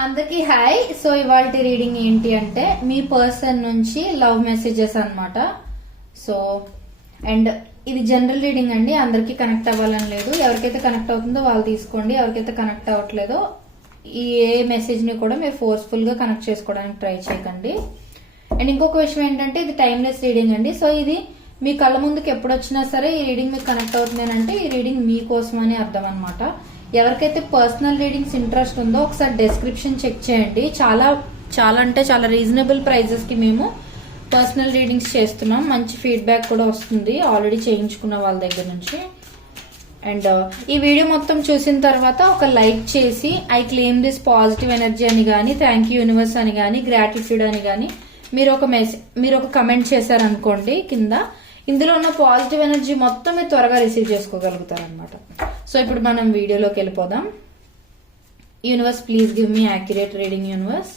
అందరికి hi. So ఇవాళ reading ఏంటి అంటే మీ పర్సన్ నుంచి లవ్ మెసేజెస్ అన్నమాట. సో అండ్ ఇది జనరల్ రీడింగ్ అండి, అందరికి కనెక్ట్ అవ్వాలని లేదు. ఎవరికైతే కనెక్ట్ అవుతుందో వాళ్ళు తీసుకోండి, ఎవరికైతే కనెక్ట్ అవ్వట్లేదో ఈ ఏ మెసేజ్ ని కూడా మీరు ఫోర్స్ఫుల్ గా కనెక్ట్ చేసుకోవడానికి ట్రై చేయకండి. అండ్ ఇంకొక విషయం ఏంటంటే ఇది టైమ్లెస్ రీడింగ్ అండి. సో ఇది మీ కళ్ళ ముందుకు ఎప్పుడు వచ్చినా సరే ఈ రీడింగ్ మీకు కనెక్ట్ అవుతుంది అంటే ఈ రీడింగ్ మీకోసం అని అర్థం అనమాట. ఎవరికైతే పర్సనల్ రీడింగ్స్ ఇంట్రెస్ట్ ఉందో ఒకసారి డిస్క్రిప్షన్ చెక్ చేయండి. చాలా చాలా అంటే చాలా రీజనబుల్ ప్రైజెస్ కి మేము పర్సనల్ రీడింగ్స్ చేస్తున్నాం. మంచి ఫీడ్బ్యాక్ కూడా వస్తుంది ఆల్రెడీ చేయించుకున్న వాళ్ళ దగ్గర నుంచి. అండ్ ఈ వీడియో మొత్తం చూసిన తర్వాత ఒక లైక్ చేసి I claim this positive energy అని కానీ, థ్యాంక్ యూ యూనివర్స్ అని కానీ, గ్రాటిట్యూడ్ అని కానీ మీరు ఒక కమెంట్ చేశారనుకోండి కింద, ఇందులో ఉన్న పాజిటివ్ ఎనర్జీ మొత్తం మీరు త్వరగా రిసీవ్ చేసుకోగలుగుతారు అనమాట. సో ఇప్పుడు మనం వీడియోలోకి వెళ్ళిపోదాం. Universe please give me accurate reading. Universe,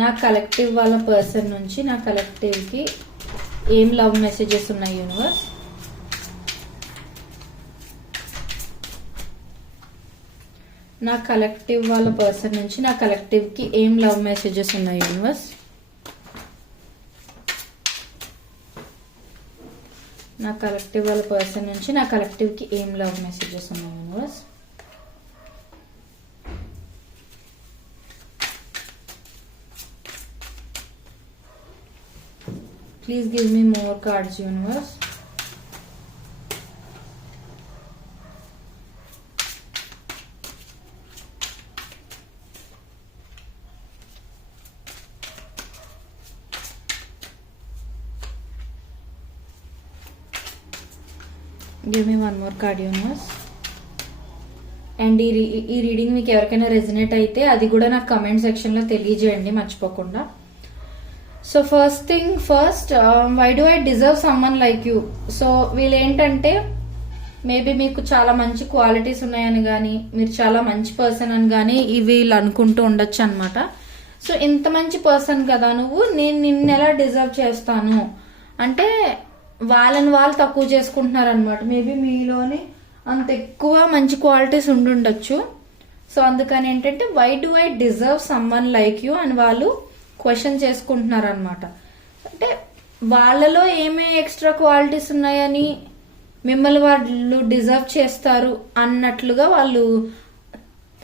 నా కలెక్టివ్ వాళ్ళ పర్సన్ నుంచి నా కలెక్టివ్ కి ఏం లవ్ మెసేజెస్ ఉన్నాయి యూనివర్స్? నా కలెక్టివ్ వాళ్ళ పర్సన్ నుంచి నా కలెక్టివ్ కి ఏం లవ్ మెసేజెస్ ఉన్నాయి యూనివర్స్? నా కలెక్టివ్ వాళ్ళ పర్సన్ నుంచి నా కలెక్టివ్ కి ఏం లవ్ మెసేజెస్ ఉన్నాయి universe? Please give me more cards universe. Give me one more card universe. And ఈ రీడింగ్ మీకు ఎవరికైనా రెజినేట్ అయితే అది కూడా నాకు కమెంట్ సెక్షన్ లో తెలియజేయండి మర్చిపోకుండా. So first thing first, why do I deserve someone like you? So వీళ్ళు ఏంటంటే మేబీ మీకు చాలా మంచి క్వాలిటీస్ ఉన్నాయని కానీ, మీరు చాలా మంచి పర్సన్ అని కానీ వీళ్ళు అనుకుంటూ ఉండొచ్చు అనమాట. సో ఇంత మంచి పర్సన్ కదా నువ్వు, నేను నిన్ను ఎలా డిజర్వ్ చేస్తాను అంటే వాళ్ళని వాళ్ళు తక్కువ చేసుకుంటున్నారు అనమాట. మేబీ మీలోని అంత ఎక్కువ మంచి క్వాలిటీస్ ఉండుండొచ్చు. సో అందుకని ఏంటంటే why do I deserve someone like you అని వాళ్ళు క్వశ్చన్ చేసుకుంటున్నారు అనమాట. అంటే వాళ్ళలో ఏమే ఎక్స్ట్రా క్వాలిటీస్ ఉన్నాయని మిమ్మల్ని వాళ్ళు డిజర్వ్ చేస్తారు అన్నట్లుగా వాళ్ళు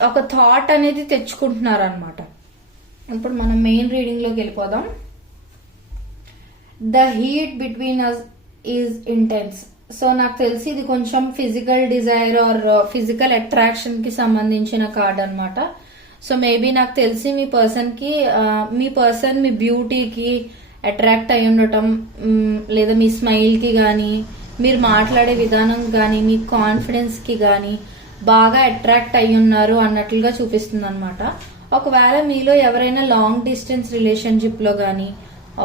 ఒక థాట్ అనేది తెచ్చుకుంటున్నారు అనమాట. ఇప్పుడు మనం మెయిన్ రీడింగ్ లోకి వెళ్ళిపోదాం. The heat between us is intense. So నాకు తెలిసి ఇది కొంచెం physical desire or physical attraction కి సంబంధించిన కార్డ్ అనమాట. సో మేబీ నాకు తెలిసి మీ పర్సన్ మీ బ్యూటీకి అట్రాక్ట్ అయి ఉండటం, లేదా మీ స్మైల్ కి కానీ, మీరు మాట్లాడే విధానం కానీ, మీ కాన్ఫిడెన్స్ కి కానీ బాగా అట్రాక్ట్ అయి ఉన్నారు అన్నట్లుగా చూపిస్తుంది అనమాట. ఒకవేళ మీలో ఎవరైనా లాంగ్ డిస్టెన్స్ రిలేషన్షిప్ లో కానీ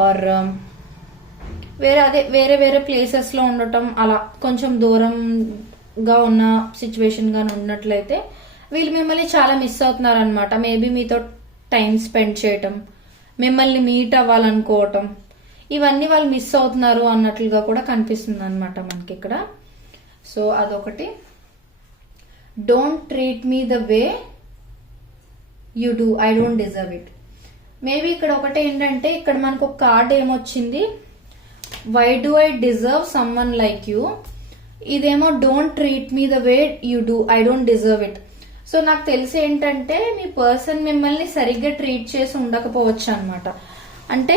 ఆర్ వేరే వేరే ప్లేసెస్ లో ఉండటం, అలా కొంచెం దూరంగా ఉన్న సిచ్యువేషన్ గాని ఉన్నట్లయితే వీళ్ళు మిమ్మల్ని చాలా మిస్ అవుతున్నారు అనమాట. మేబీ మీతో టైం స్పెండ్ చేయటం, మిమ్మల్ని మీట్ అవ్వాలనుకోవటం, ఇవన్నీ వాళ్ళు మిస్ అవుతున్నారు అన్నట్లుగా కూడా కనిపిస్తుంది అనమాట మనకి ఇక్కడ. సో అదొకటి. Don't treat me the way you do, I don't deserve it. Maybe ఇక్కడ ఒకటి ఏంటంటే ఇక్కడ మనకు ఒక కార్డ్ ఏమొచ్చింది, why do I deserve someone like you. ఇదేమో don't treat me the way you do, I don't deserve it. So నాకు తెలిసి ఏంటంటే మీ పర్సన్ మిమ్మల్ని సరిగ్గా ట్రీట్ చేసి ఉండకపోవచ్చు అనమాట. అంటే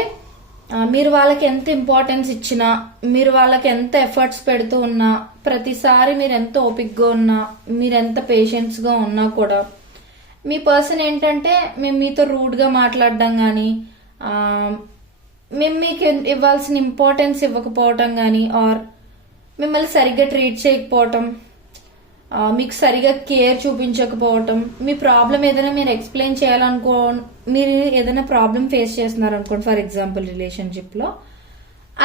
మీరు వాళ్ళకి ఎంత ఇంపార్టెన్స్ ఇచ్చినా, మీరు వాళ్ళకి ఎంత ఎఫర్ట్స్ పెడుతూ ఉన్నా, ప్రతిసారి మీరు ఎంత ఓపిక్గా ఉన్నా, మీరు ఎంత పేషెన్స్ గా ఉన్నా కూడా మీ పర్సన్ ఏంటంటే మీతో రూడ్ గా మాట్లాడడం కానీ, మేము మీకు ఇవ్వాల్సిన ఇంపార్టెన్స్ ఇవ్వకపోవటం కానీ, ఆర్ మిమ్మల్ని సరిగ్గా ట్రీట్ చేయకపోవటం, మీకు సరిగా కేర్ చూపించకపోవటం, మీ ప్రాబ్లం ఏదైనా మీరు ఎక్స్ప్లెయిన్ చేయాలనుకో, మీరు ఏదైనా ప్రాబ్లం ఫేస్ చేస్తున్నారు అనుకోండి, ఫర్ ఎగ్జాంపుల్ రిలేషన్షిప్ లో,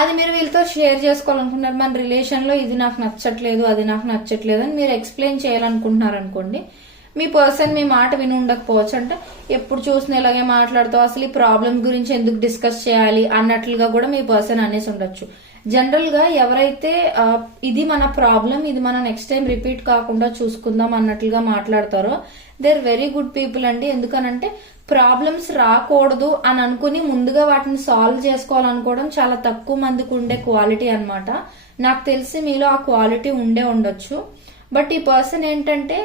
అది మీరు వీళ్ళతో షేర్ చేసుకోవాలనుకుంటున్నారు. మన రిలేషన్ లో ఇది నాకు నచ్చట్లేదు, అది నాకు నచ్చట్లేదు అని మీరు ఎక్స్ప్లెయిన్ చేయాలనుకుంటున్నారు అనుకోండి, మీ పర్సన్ మీ మాట విని ఉండకపోవచ్చు. అంటే ఎప్పుడు చూసిన ఇలాగే మాట్లాడుతూ అసలు ఈ ప్రాబ్లం గురించి ఎందుకు డిస్కస్ చేయాలి అన్నట్లుగా కూడా మీ పర్సన్ అనేసి ఉండొచ్చు. జనరల్ గా ఎవరైతే ఇది మన ప్రాబ్లం, ఇది మన నెక్స్ట్ టైం రిపీట్ కాకుండా చూసుకుందాం అన్నట్లుగా మాట్లాడతారో they are very good people అండి. ఎందుకనంటే ప్రాబ్లమ్స్ రాకూడదు అని అనుకుని ముందుగా వాటిని సాల్వ్ చేసుకోవాలనుకోవడం చాలా తక్కువ మందికి ఉండే క్వాలిటీ అన్నమాట. నాకు తెలిసి మీలో ఆ క్వాలిటీ ఉండే ఉండొచ్చు. బట్ ఈ పర్సన్ ఏంటంటే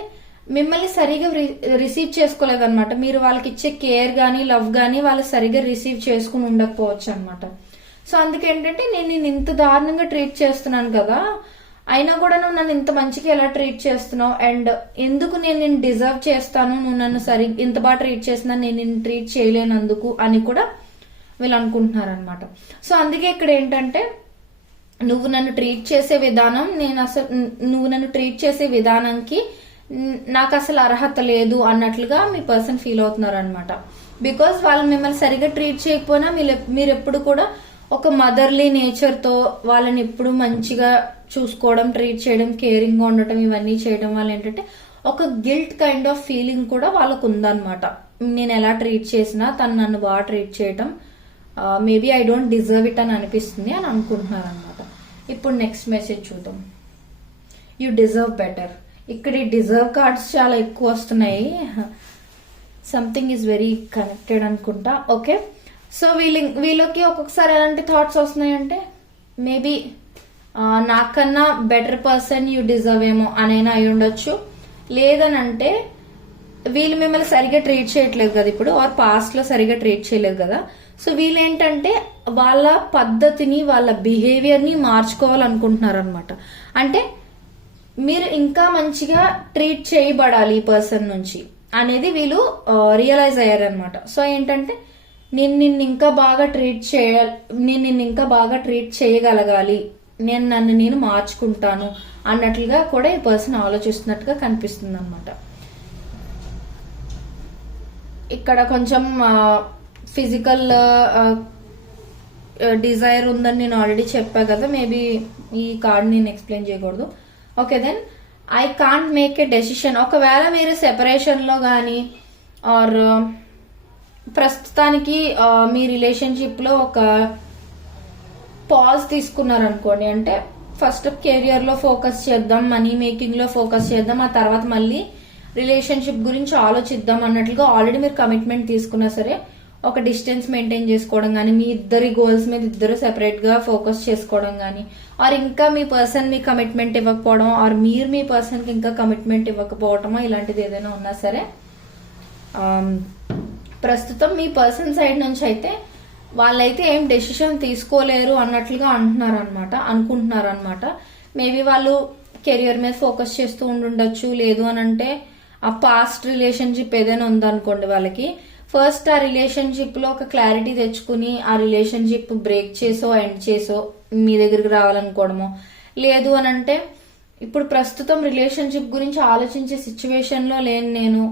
మిమ్మల్ని సరిగా రిసీవ్ చేసుకోలేదన్నమాట. మీరు వాళ్ళకి ఇచ్చే కేర్ గానీ లవ్ గానీ వాళ్ళు సరిగా రిసీవ్ చేసుకుని ఉండకపోవచ్చు అనమాట. సో అందుకేంటంటే నేను ఇంత దారుణంగా ట్రీట్ చేస్తున్నాను కదా, అయినా కూడా నువ్వు నన్ను ఇంత మంచిగా ఎలా ట్రీట్ చేస్తున్నావు, అండ్ ఎందుకు నేను డిజర్వ్ చేస్తాను, నువ్వు నన్ను ఇంత బాగా ట్రీట్ చేసినా నేను నిన్ను ట్రీట్ చేయలేనందుకు అని కూడా వీళ్ళు అనుకుంటున్నారు అనమాట. సో అందుకే ఇక్కడ ఏంటంటే నువ్వు నన్ను ట్రీట్ చేసే విధానం, నువ్వు నన్ను ట్రీట్ చేసే విధానానికి నాకు అసలు అర్హత లేదు అన్నట్లుగా మీ పర్సన్ ఫీల్ అవుతున్నారు అనమాట. బికాస్ వాళ్ళు మిమ్మల్ని సరిగా ట్రీట్ చేయకపోయినా మీరు ఎప్పుడు కూడా ఒక మదర్లీ నేచర్ తో వాళ్ళని ఎప్పుడు మంచిగా చూసుకోవడం, ట్రీట్ చేయడం, కేరింగ్ గా ఉండటం, ఇవన్నీ చేయడం వల్ల ఏంటంటే ఒక గిల్ట్ కైండ్ ఆఫ్ ఫీలింగ్ కూడా వాళ్ళకు ఉందన్నమాట. నేను ఎలా ట్రీట్ చేసినా తను నన్ను బాగా ట్రీట్ చేయటం, maybe I don't deserve it అని అనిపిస్తుంది అని అనుకుంటున్నారు అనమాట. ఇప్పుడు నెక్స్ట్ మెసేజ్ చూద్దాం. You deserve better. ఇక్కడ ఈ డిజర్వ్ కార్డ్స్ చాలా ఎక్కువ వస్తున్నాయి. సంథింగ్ ఈజ్ వెరీ కనెక్టెడ్ అనుకుంటా. ఓకే, సో వీళ్ళకి ఒక్కొక్కసారి ఎలాంటి థాట్స్ వస్తున్నాయంటే మేబీ నాకన్నా బెటర్ పర్సన్ యూ డిజర్వ్ ఏమో అనైనా అయి ఉండొచ్చు. లేదనంటే వీళ్ళు మిమ్మల్ని సరిగా ట్రీట్ చేయట్లేదు కదా ఇప్పుడు, ఆర్ పాస్ట్ లో సరిగా ట్రీట్ చేయలేదు కదా. సో వీళ్ళు ఏంటంటే వాళ్ళ పద్ధతిని, వాళ్ళ బిహేవియర్ ని మార్చుకోవాలనుకుంటున్నారు అనమాట. అంటే మీరు ఇంకా మంచిగా ట్రీట్ చేయబడాలి ఈ పర్సన్ నుంచి అనేది వీళ్ళు రియలైజ్ అయ్యారనమాట. సో ఏంటంటే నిన్ను ఇంకా బాగా ట్రీట్ చేయగలగాలి, నన్ను నేను మార్చుకుంటాను అన్నట్లుగా కూడా ఈ పర్సన్ ఆలోచిస్తున్నట్టుగా కనిపిస్తుంది అనమాట. ఇక్కడ కొంచెం ఫిజికల్ డిజైర్ ఉందని నేను ఆల్రెడీ చెప్పా కదా, మేబీ ఈ కార్డ్ నేను ఎక్స్ప్లెయిన్ చేయకూడదు. Okay, then I can't make a decision. ఒకవేళ మీరు సెపరేషన్ లో గానీ ఆర్ ప్రస్తుతానికి మీ రిలేషన్షిప్ లో ఒక పాజ్ తీసుకున్నారనుకోండి, అంటే ఫస్ట్ కెరియర్ లో ఫోకస్ చేద్దాం, మనీ మేకింగ్ లో ఫోకస్ చేద్దాం, ఆ తర్వాత మళ్ళీ రిలేషన్షిప్ గురించి ఆలోచిద్దాం అన్నట్లుగా ఆల్రెడీ మీరు కమిట్మెంట్ తీసుకున్నా సరే ఒక డిస్టెన్స్ మెయింటైన్ చేసుకోవడం కానీ, మీ ఇద్దరి గోల్స్ మీద ఇద్దరు సెపరేట్ గా ఫోకస్ చేసుకోవడం కానీ, ఆర్ ఇంకా మీ పర్సన్ మీ కమిట్మెంట్ ఇవ్వకపోవడం, ఆర్ మీరు మీ పర్సన్ కి ఇంకా కమిట్మెంట్ ఇవ్వకపోవటమో ఇలాంటిది ఏదైనా ఉన్నా సరే ప్రస్తుతం మీ పర్సన్ సైడ్ నుంచి అయితే వాళ్ళైతే ఏం డెసిషన్ తీసుకోలేరు అన్నట్లుగా అనుకుంటున్నారు అనమాట. మేబీ వాళ్ళు కెరియర్ మీద ఫోకస్ చేస్తూ ఉండుండొచ్చు. లేదు అని అంటే ఆ పాస్ట్ రిలేషన్షిప్ ఏదైనా ఉందనుకోండి, వాళ్ళకి ఫస్ట్ ఆ రిలేషన్షిప్ లో ఒక క్లారిటీ తెచ్చుకుని ఆ రిలేషన్షిప్ బ్రేక్ చేసో ఎండ్ చేసో మీ దగ్గరికి రావాలనుకోవడమో, లేదు అని అంటే ఇప్పుడు ప్రస్తుతం రిలేషన్షిప్ గురించి ఆలోచించే సిచ్యువేషన్ లో లేను నేను,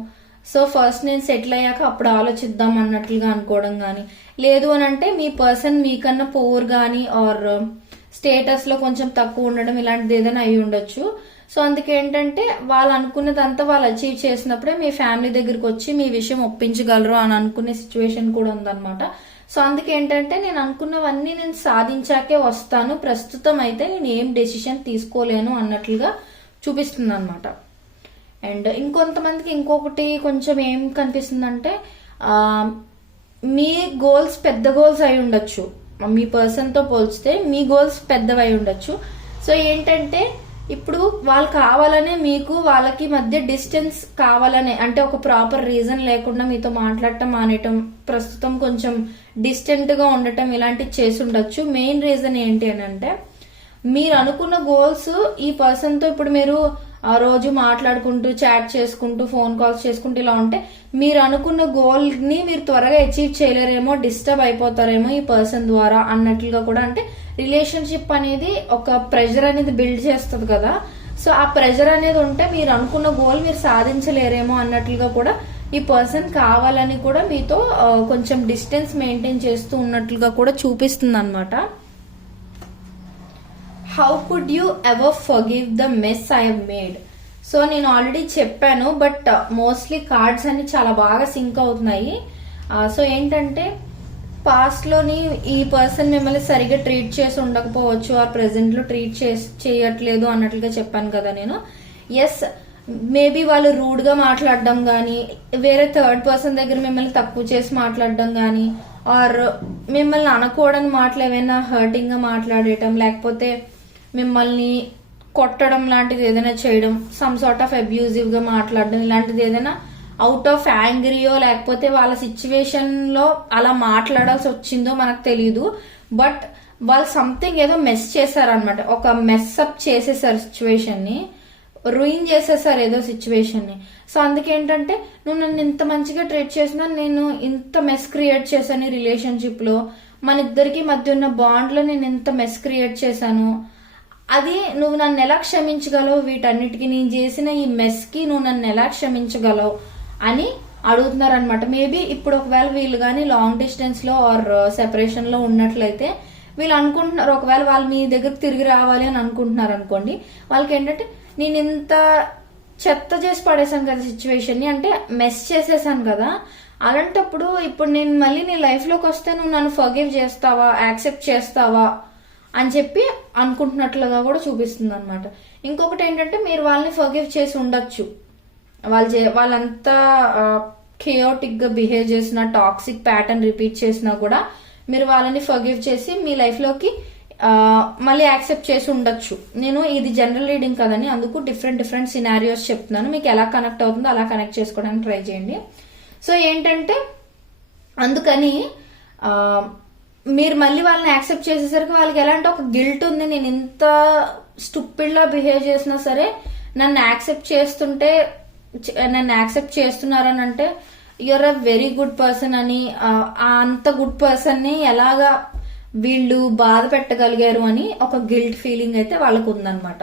సో ఫస్ట్ నేను సెటిల్ అయ్యాక అప్పుడు ఆలోచిద్దాం అన్నట్లుగా అనుకోవడం గానీ, లేదు అని అంటే మీ పర్సన్ మీకన్నా పూర్ గానీ ఆర్ స్టేటస్ లో కొంచెం తక్కువ ఉండడం, ఇలాంటిది ఏదైనా అయి ఉండొచ్చు. సో అందుకేంటంటే వాళ్ళు అనుకున్నదంతా వాళ్ళు అచీవ్ చేసినప్పుడే మీ ఫ్యామిలీ దగ్గరికి వచ్చి మీ విషయం ఒప్పించగలరు అని అనుకునే సిచ్యువేషన్ కూడా ఉందన్నమాట. సో అందుకేంటంటే నేను అనుకున్నవన్నీ నేను సాధించాకే వస్తాను, ప్రస్తుతం అయితే నేను ఏం డెసిషన్ తీసుకోలేను అన్నట్లుగా చూపిస్తుంది అనమాట. అండ్ ఇంకొంతమందికి ఇంకొకటి కొంచెం ఏం కనిపిస్తుందంటే మీ గోల్స్ పెద్ద గోల్స్ అయి ఉండొచ్చు, మీ పర్సన్ తో పోల్చితే మీ గోల్స్ పెద్దవి అయి ఉండొచ్చు. సో ఏంటంటే ఇప్పుడు వాళ్ళు కావాలనే మీకు వాళ్ళకి మధ్య డిస్టెన్స్ కావాలనే, అంటే ఒక ప్రాపర్ రీజన్ లేకుండా మీతో మాట్లాడటం మానేయటం, ప్రస్తుతం కొంచెం డిస్టెంట్ గా ఉండటం ఇలాంటివి చేసి ఉండొచ్చు. మెయిన్ రీజన్ ఏంటి అని అంటే మీరు అనుకున్న గోల్స్ ఈ పర్సన్ తో ఇప్పుడు మీరు ఆ రోజు మాట్లాడుకుంటూ చాట్ చేసుకుంటూ ఫోన్ కాల్స్ చేసుకుంటూ ఇలా ఉంటే మీరు అనుకున్న గోల్ ని మీరు త్వరగా అచీవ్ చేయలేరేమో, డిస్టర్బ్ అయిపోతారేమో ఈ పర్సన్ ద్వారా అన్నట్లుగా కూడా. అంటే రిలేషన్షిప్ అనేది ఒక ప్రెషర్ అనేది బిల్డ్ చేస్తుంది కదా, సో ఆ ప్రెషర్ అనేది ఉంటే మీరు అనుకున్న గోల్ మీరు సాధించలేరేమో అన్నట్లుగా కూడా ఈ పర్సన్ కావాలని కూడా మీతో కొంచెం డిస్టెన్స్ మెయింటైన్ చేస్తూ ఉన్నట్లుగా కూడా చూపిస్తుంది అనమాట. How could you ever forgive the mess I have made? So నేను ఆల్రెడీ చెప్పాను, బట్ మోస్ట్లీ కార్డ్స్ అన్ని చాలా బాగా సింక్ అవుతున్నాయి. సో ఏంటంటే పాస్ట్ లోని ఈ పర్సన్ మిమ్మల్ని సరిగా ట్రీట్ చేసి ఉండకపోవచ్చు, ఆ ప్రెసెంట్ లో ట్రీట్ చేయట్లేదు అన్నట్లుగా చెప్పాను కదా నేను. ఎస్, మేబీ వాళ్ళు రూడ్ గా మాట్లాడడం గానీ, వేరే థర్డ్ పర్సన్ దగ్గర మిమ్మల్ని తక్కువ చేసి మాట్లాడడం గానీ, ఆర్ మిమ్మల్ని అనకూడని మాటలు ఏమైనా హర్టింగ్ గా మాట్లాడటం, లేకపోతే మిమ్మల్ని కొట్టడం లాంటిది ఏదైనా చేయడం, సమ్ సార్ట్ ఆఫ్ అబ్యూజివ్ గా మాట్లాడడం, ఇలాంటిది ఏదైనా అవుట్ ఆఫ్ యాంగ్రీయో లేకపోతే వాళ్ళ సిచ్యువేషన్ లో అలా మాట్లాడాల్సి వచ్చిందో మనకు తెలియదు. బట్ వాళ్ళు సంథింగ్ ఏదో మెస్ చేశారనమాట, ఒక మెస్ అప్ చేసేసారు, సిచ్యువేషన్ ని రూయిన్ చేసేసారు ఏదో సిచ్యువేషన్ ని. సో అందుకేంటంటే నువ్వు నన్ను ఇంత మంచిగా ట్రీట్ చేసినా నేను ఇంత మెస్ క్రియేట్ చేశాను ఈ రిలేషన్షిప్ లో, మన ఇద్దరికి మధ్య ఉన్న బాండ్ లో నేను ఇంత మెస్ క్రియేట్ చేశాను, అది నువ్వు నన్ను ఎలా క్షమించగలవు, వీటన్నిటికీ నేను చేసిన ఈ మెస్ కి నువ్వు నన్ను ఎలా క్షమించగలవు అని అడుగుతున్నారు అనమాట. మేబీ ఇప్పుడు ఒకవేళ వీళ్ళు కానీ లాంగ్ డిస్టెన్స్ లో ఆర్ సెపరేషన్ లో ఉన్నట్లయితే వీళ్ళు అనుకుంటున్నారు, ఒకవేళ వాళ్ళు మీ దగ్గరకు తిరిగి రావాలి అని అనుకుంటున్నారు అనుకోండి, వాళ్ళకి ఏంటంటే నేను ఇంత చెత్త చేసి పడేసాను కదా సిచ్యువేషన్ ని, అంటే మెస్ చేసేసాను కదా, అలాంటప్పుడు ఇప్పుడు నేను మళ్ళీ నీ లైఫ్ లోకి వస్తే నువ్వు నన్ను ఫర్గివ్ చేస్తావా, యాక్సెప్ట్ చేస్తావా అని చెప్పి అనుకుంటున్నట్లుగా కూడా చూపిస్తుంది అనమాట. ఇంకొకటి ఏంటంటే మీరు వాళ్ళని ఫర్గివ్ చేసి ఉండొచ్చు, వాళ్ళంతా కేయోటిక్ గా బిహేవ్ చేసిన, టాక్సిక్ ప్యాటర్న్ రిపీట్ చేసినా కూడా మీరు వాళ్ళని ఫర్గివ్ చేసి మీ లైఫ్ లోకి మళ్ళీ యాక్సెప్ట్ చేసి ఉండొచ్చు. నేను ఇది జనరల్ రీడింగ్ కదని అందుకు డిఫరెంట్ సినారియోస్ చెప్తున్నాను, మీకు ఎలా కనెక్ట్ అవుతుందో అలా కనెక్ట్ చేసుకోవడానికి ట్రై చేయండి. సో ఏంటంటే అందుకని మీరు మళ్ళీ వాళ్ళని యాక్సెప్ట్ చేసేసరికి వాళ్ళకి ఎలా అంటే ఒక గిల్ట్ ఉంది, నేను ఇంత స్టూపిడ్ లా బిహేవ్ చేసినా సరే నన్ను యాక్సెప్ట్ చేస్తున్నారని అంటే you are a very good person అని, అంత గుడ్ పర్సన్ ని ఎలాగా వీళ్ళు బాధ పెట్టగలిగారు అని ఒక గిల్ట్ ఫీలింగ్ అయితే వాళ్ళకు ఉందన్నమాట.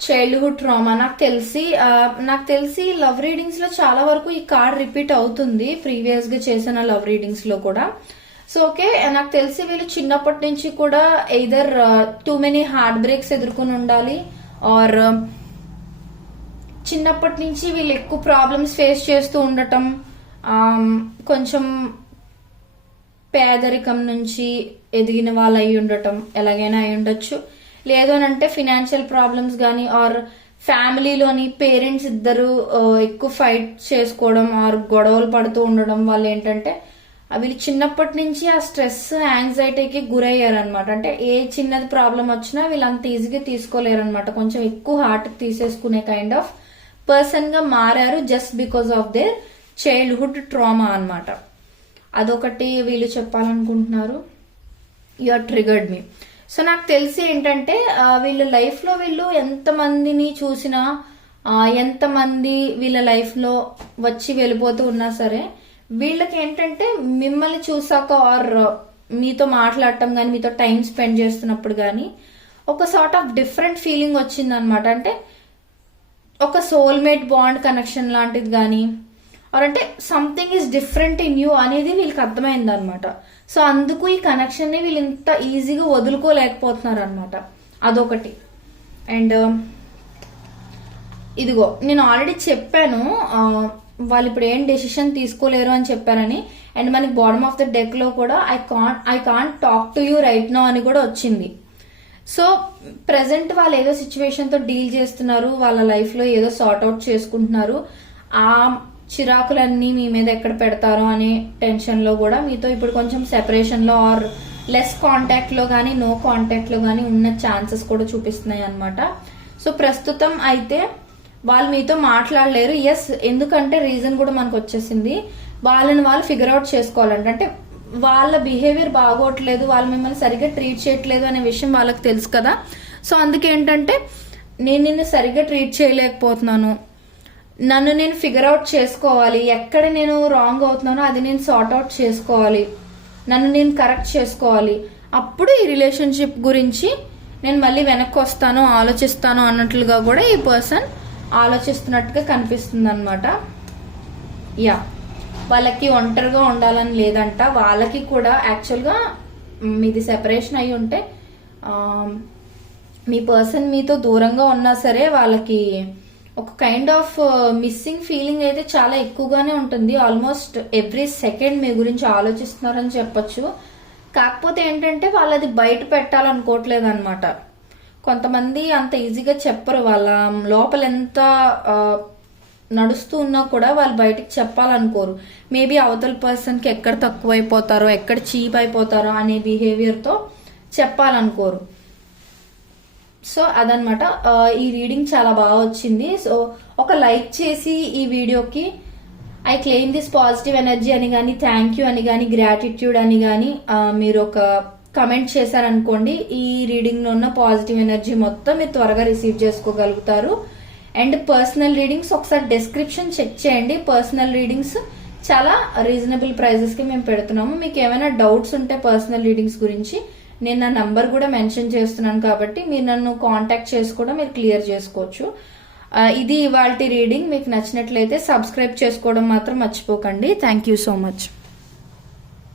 చైల్డ్హుడ్ ట్రామా, నాకు తెలిసి లవ్ రీడింగ్స్ లో చాలా వరకు ఈ కార్డ్ రిపీట్ అవుతుంది ప్రీవియస్ గా చేసిన లవ్ రీడింగ్స్ లో కూడా. సో ఓకే, నాకు తెలిసి వీళ్ళు చిన్నప్పటి నుంచి కూడా either too many heartbreaks ఎదుర్కొని ఉండాలి, ఆర్ చిన్నప్పటి నుంచి వీళ్ళు ఎక్కువ ప్రాబ్లమ్స్ ఫేస్ చేస్తూ ఉండటం, కొంచెం పేదరికం నుంచి ఎదిగిన వాళ్ళు అయి ఉండటం, ఎలాగైనా అయి ఉండొచ్చు. లేదు అని అంటే ఫినాన్షియల్ ప్రాబ్లమ్స్ కానీ, ఆర్ ఫ్యామిలీలోని పేరెంట్స్ ఇద్దరు ఎక్కువ ఫైట్ చేసుకోవడం ఆర్ గొడవలు పడుతూ ఉండడం వల్ల ఏంటంటే వీళ్ళు చిన్నప్పటి నుంచి ఆ స్ట్రెస్ యాంగ్జైటీకి గురయ్యారు అనమాట. అంటే ఏ చిన్నది ప్రాబ్లం వచ్చినా వీళ్ళు అంత ఈజీగా తీసుకోలేరు అనమాట, కొంచెం ఎక్కువ హార్ట్ తీసేసుకునే కైండ్ ఆఫ్ పర్సన్ గా మారారు just because of their childhood trauma అనమాట. అదొకటి వీళ్ళు చెప్పాలనుకుంటున్నారు. You are triggered me. So నాకు తెలిసి ఏంటంటే వీళ్ళ లైఫ్ లో వీళ్ళు ఎంతమందిని చూసినా, ఎంతమంది వీళ్ళ లైఫ్ లో వచ్చి వెళ్ళిపోతూ ఉన్నా సరే వీళ్ళకి ఏంటంటే మిమ్మల్ని చూసాక ఆర్ మీతో మాట్లాడటం కానీ, మీతో టైం స్పెండ్ చేస్తున్నప్పుడు కానీ ఒక సార్ట్ ఆఫ్ డిఫరెంట్ ఫీలింగ్ వచ్చింది అనమాట. అంటే ఒక సోల్మేట్ బాండ్ కనెక్షన్ లాంటిది కానీ, అంటే something is different in you అనేది వీళ్ళకి అర్థమైంది అనమాట. సో అందుకు ఈ కనెక్షన్ ని వీళ్ళు ఇంత ఈజీగా వదులుకోలేకపోతున్నారు అనమాట, అదొకటి. అండ్ ఇదిగో నేను ఆల్రెడీ చెప్పాను వాళ్ళు ఇప్పుడు ఏం డెసిషన్ తీసుకోలేరు అని చెప్పారని. అండ్ మనకి బాటమ్ ఆఫ్ ద డెక్ లో కూడా I can't talk to you right now అని కూడా వచ్చింది. సో ప్రెసెంట్ వాళ్ళు ఏదో సిచ్యువేషన్ తో డీల్ చేస్తున్నారు, వాళ్ళ లైఫ్ లో ఏదో సార్ట్ అవుట్ చేసుకుంటున్నారు. ఆ చిరాకులన్నీ మీ మీద ఎక్కడ పెడతారో అనే టెన్షన్ లో కూడా మీతో ఇప్పుడు కొంచెం సెపరేషన్ లో ఆర్ లెస్ కాంటాక్ట్ లో గానీ, నో కాంటాక్ట్ లో గానీ ఉన్న ఛాన్సెస్ కూడా చూపిస్తున్నాయి అనమాట. సో ప్రస్తుతం అయితే వాళ్ళు మీతో మాట్లాడలేరు. ఎస్, ఎందుకంటే రీజన్ కూడా మనకు వచ్చేసింది, వాళ్ళని వాళ్ళు ఫిగర్ అవుట్ చేసుకోవాలంటే, అంటే వాళ్ళ బిహేవియర్ బాగోట్లేదు, వాళ్ళు మిమ్మల్ని సరిగ్గా ట్రీట్ చేయట్లేదు అనే విషయం వాళ్ళకి తెలుసు కదా. సో అందుకేంటంటే నేను నిన్ను సరిగ్గా ట్రీట్ చేయలేకపోతున్నాను, నన్ను నేను ఫిగర్ అవుట్ చేసుకోవాలి, ఎక్కడ నేను రాంగ్ అవుతున్నానో అది నేను సార్ట్ అవుట్ చేసుకోవాలి, నన్ను నేను కరెక్ట్ చేసుకోవాలి, అప్పుడు ఈ రిలేషన్షిప్ గురించి నేను మళ్ళీ వెనక్కి వస్తాను, ఆలోచిస్తాను అన్నట్లుగా కూడా ఈ పర్సన్ ఆలోచిస్తున్నట్టుగా కనిపిస్తుంది అనమాట. యా, వాళ్ళకి ఒంటరిగా ఉండాలని లేదంట, వాళ్ళకి కూడా యాక్చువల్గా మీది సెపరేషన్ అయి ఉంటే మీ పర్సన్ మీతో దూరంగా ఉన్నా సరే వాళ్ళకి ఒక కైండ్ ఆఫ్ మిస్సింగ్ ఫీలింగ్ అయితే చాలా ఎక్కువగానే ఉంటుంది. ఆల్మోస్ట్ ఎవ్రీ సెకండ్ మీ గురించి ఆలోచిస్తున్నారని చెప్పొచ్చు. కాకపోతే ఏంటంటే వాళ్ళు అది బయట పెట్టాలనుకోవట్లేదు అనమాట. కొంతమంది అంత ఈజీగా చెప్పరు, వాళ్ళ లోపల ఎంత నడుస్తూ ఉన్నా కూడా వాళ్ళు బయటకు చెప్పాలనుకోరు. మేబీ అవతల పర్సన్కి ఎక్కడ తక్కువ అయిపోతారో, ఎక్కడ చీప్ అయిపోతారో అనే బిహేవియర్తో చెప్పాలనుకోరు. సో అదనమాట. ఈ రీడింగ్ చాలా బాగా వచ్చింది. సో ఒక లైక్ చేసి ఈ వీడియోకి I claim this positive energy అని కానీ, థ్యాంక్ యూ అని కానీ, గ్రాటిట్యూడ్ అని కానీ మీరు ఒక కమెంట్ చేశారనుకోండి, ఈ రీడింగ్ లో ఉన్న పాజిటివ్ ఎనర్జీ మొత్తం మీరు త్వరగా రిసీవ్ చేసుకోగలుగుతారు. అండ్ పర్సనల్ రీడింగ్స్ ఒకసారి డిస్క్రిప్షన్ చెక్ చేయండి. పర్సనల్ రీడింగ్స్ చాలా రీజనబుల్ ప్రైజెస్ కి మేము పెడుతున్నాము. మీకు ఏమైనా డౌట్స్ ఉంటే పర్సనల్ రీడింగ్స్ గురించి నేను నా నంబర్ కూడా మెన్షన్ చేస్తున్నాను, కాబట్టి మీరు నన్ను కాంటాక్ట్ చేసి కూడా మీరు క్లియర్ చేసుకోవచ్చు. ఇది ఇవాల్టి రీడింగ్. మీకు నచ్చినట్లయితే సబ్స్క్రైబ్ చేసుకోవడం మాత్రం మర్చిపోకండి. Thank you so much.